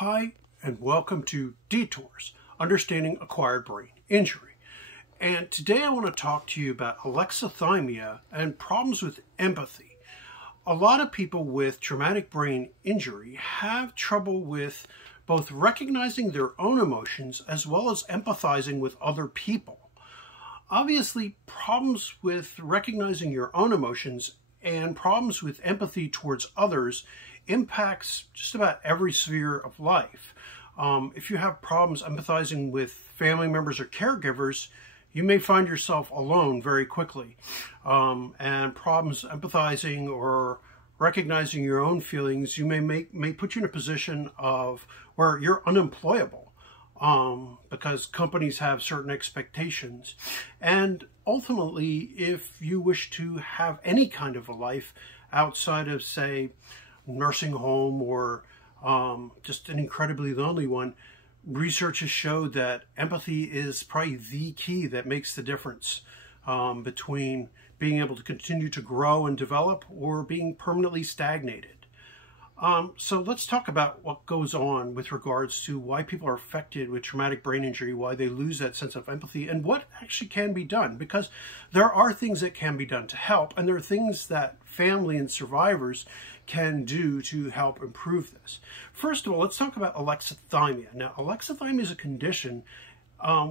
Hi, and welcome to Detours, Understanding Acquired Brain Injury. And today I want to talk to you about alexithymia and problems with empathy. A lot of people with traumatic brain injury have trouble with both recognizing their own emotions as well as empathizing with other people. Obviously, problems with recognizing your own emotions and problems with empathy towards others impacts just about every sphere of life. If you have problems empathizing with family members or caregivers, you may find yourself alone very quickly. And problems empathizing or recognizing your own feelings, may put you in a position of where you're unemployable because companies have certain expectations. And ultimately, if you wish to have any kind of a life outside of, say, nursing home or just an incredibly lonely one, research has showed that empathy is probably the key that makes the difference between being able to continue to grow and develop or being permanently stagnated. So let's talk about what goes on with regards to why people are affected with traumatic brain injury, why they lose that sense of empathy, and what actually can be done. Because there are things that can be done to help, and there are things that family and survivors can do to help improve this. First of all, let's talk about alexithymia. Now, alexithymia is a condition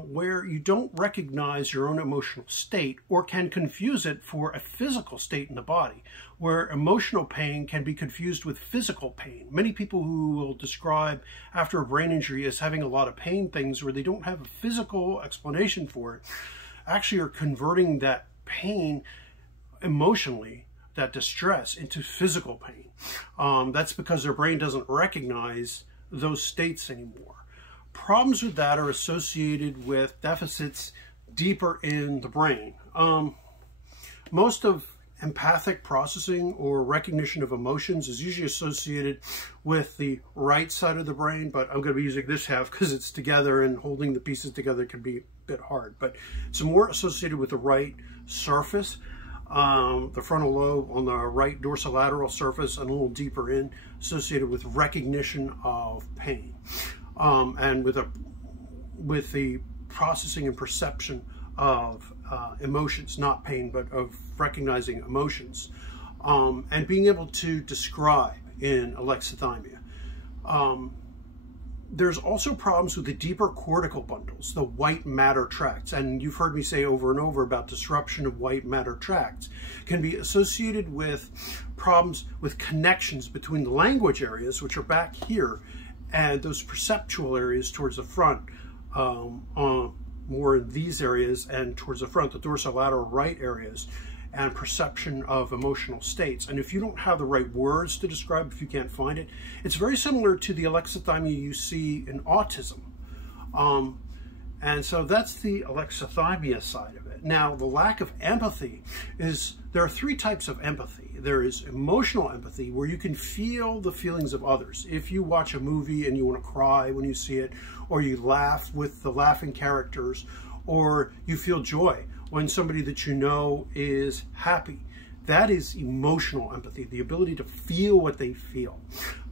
where you don't recognize your own emotional state or can confuse it for a physical state in the body, where emotional pain can be confused with physical pain. Many people who will describe after a brain injury as having a lot of pain things where they don't have a physical explanation for it actually are converting that pain emotionally, that distress, into physical pain. That's because their brain doesn't recognize those states anymore. Problems with that are associated with deficits deeper in the brain. Most of empathic processing or recognition of emotions is usually associated with the right side of the brain, but I'm going to be using this half because it's together and holding the pieces together can be a bit hard. But it's more associated with the right surface, the frontal lobe on the right dorsolateral surface, and a little deeper in, associated with recognition of pain. And with the processing and perception of emotions, not pain, but of recognizing emotions, and being able to describe in alexithymia. There's also problems with the deeper cortical bundles, the white matter tracts, and you've heard me say over and over about disruption of white matter tracts can be associated with problems with connections between the language areas, which are back here, and those perceptual areas towards the front, more in these areas, and towards the front, the dorsolateral right areas, and perception of emotional states. And if you don't have the right words to describe, if you can't find it, it's very similar to the alexithymia you see in autism. And so that's the alexithymia side of it. Now, the lack of empathy is, there are three types of empathy. There is emotional empathy, where you can feel the feelings of others. If you watch a movie and you want to cry when you see it, or you laugh with the laughing characters, or you feel joy when somebody that you know is happy. That is emotional empathy, the ability to feel what they feel.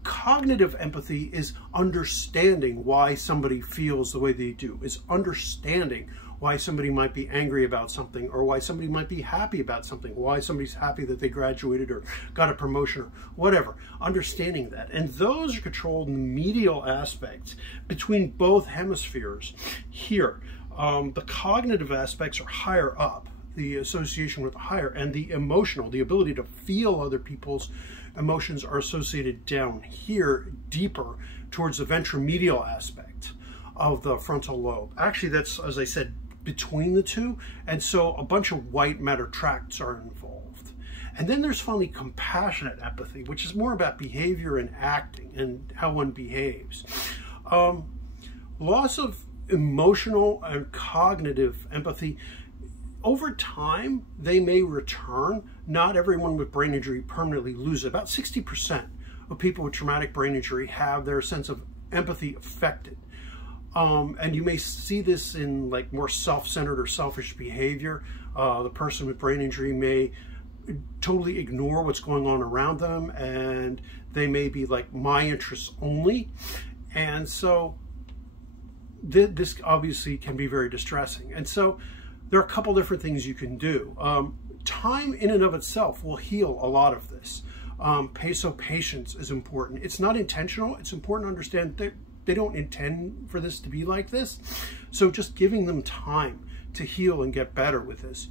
Cognitive empathy is understanding why somebody feels the way they do, is understanding why somebody might be angry about something, or why somebody might be happy about something, why somebody's happy that they graduated or got a promotion or whatever. Understanding that. And those are controlled in the medial aspects between both hemispheres here. The cognitive aspects are higher up, the association with the higher, and the emotional, the ability to feel other people's emotions, are associated down here, deeper towards the ventromedial aspect of the frontal lobe. Actually, that's, as I said, between the two, and so a bunch of white matter tracts are involved. And then there's finally compassionate empathy, which is more about behavior and acting and how one behaves. Loss of emotional and cognitive empathy, over time, they may return. Not everyone with brain injury permanently loses it. About 60% of people with traumatic brain injury have their sense of empathy affected. And you may see this in like more self-centered or selfish behavior. The person with brain injury may totally ignore what's going on around them, and they may be like my interests only. And so this obviously can be very distressing. And so there are a couple different things you can do. Time in and of itself will heal a lot of this. So patience is important. It's not intentional. It's important to understand that they don't intend for this to be like this. So just giving them time to heal and get better with this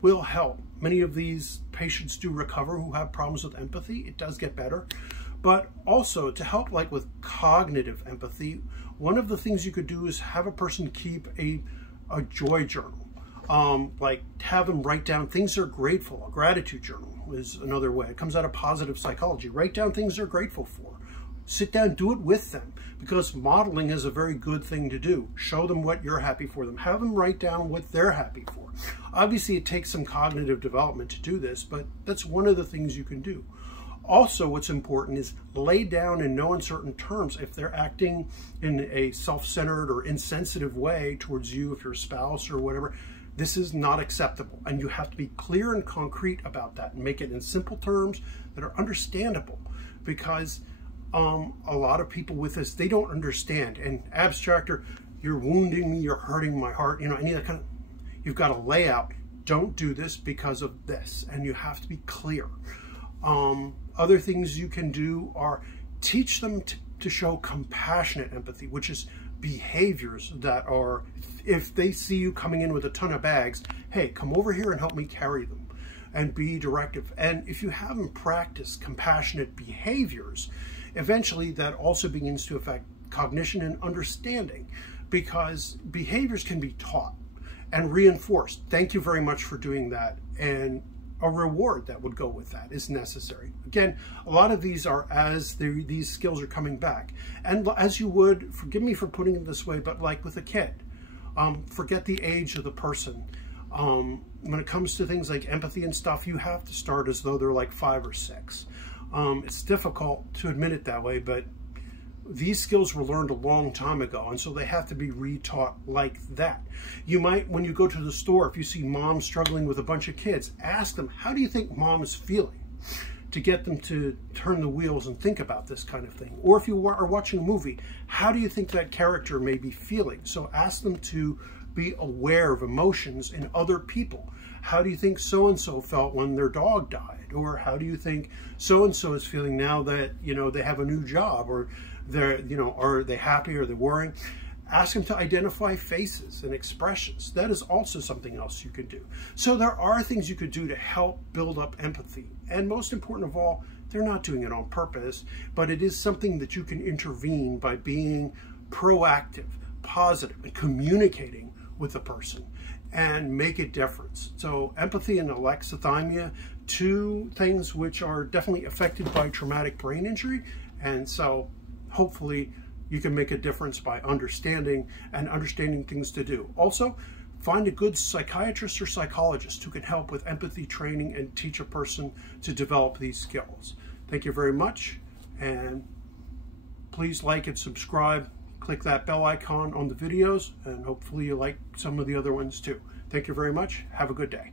will help. Many of these patients do recover who have problems with empathy. It does get better. But also to help, like with cognitive empathy, one of the things you could do is have a person keep a joy journal. Like have them write down things they're grateful. A gratitude journal is another way. It comes out of positive psychology. Write down things they're grateful for. Sit down, do it with them, because modeling is a very good thing to do. Show them what you're happy for them. Have them write down what they're happy for. Obviously, it takes some cognitive development to do this, but that's one of the things you can do. Also, what's important is lay down in no uncertain terms if they're acting in a self-centered or insensitive way towards you, if you're a spouse or whatever. This is not acceptable, and you have to be clear and concrete about that and make it in simple terms that are understandable, because a lot of people with this, they don't understand. And abstract, or you're wounding me, you're hurting my heart, you know, any of that kind of, you've got to lay out, don't do this because of this, and you have to be clear. Other things you can do are teach them to show compassionate empathy, which is behaviors that are, if they see you coming in with a ton of bags, hey, come over here and help me carry them, and be directive. And if you have them practice compassionate behaviors, eventually that also begins to affect cognition and understanding, because behaviors can be taught and reinforced. Thank you very much for doing that, and a reward that would go with that is necessary. Again, a lot of these are as these skills are coming back. And as you would, forgive me for putting it this way, but like with a kid, forget the age of the person. When it comes to things like empathy and stuff, you have to start as though they're like 5 or 6. It's difficult to admit it that way, but these skills were learned a long time ago, and so they have to be retaught like that. You might, when you go to the store, if you see mom struggling with a bunch of kids, ask them, how do you think mom is feeling? To get them to turn the wheels and think about this kind of thing. Or if you are watching a movie, how do you think that character may be feeling? So ask them to be aware of emotions in other people. How do you think so-and-so felt when their dog died? Or how do you think so-and-so is feeling now that, you know, they have a new job? Or they're, you know, are they happy? Are they worrying? Ask them to identify faces and expressions. That is also something else you could do. So there are things you could do to help build up empathy. And most important of all, they're not doing it on purpose, but it is something that you can intervene by being proactive, positive, and communicating with the person and make a difference. So empathy and alexithymia, 2 things which are definitely affected by traumatic brain injury. And so hopefully you can make a difference by understanding things to do. Also, find a good psychiatrist or psychologist who can help with empathy training and teach a person to develop these skills. Thank you very much, and please like and subscribe. Click that bell icon on the videos, and hopefully you like some of the other ones too. Thank you very much. Have a good day.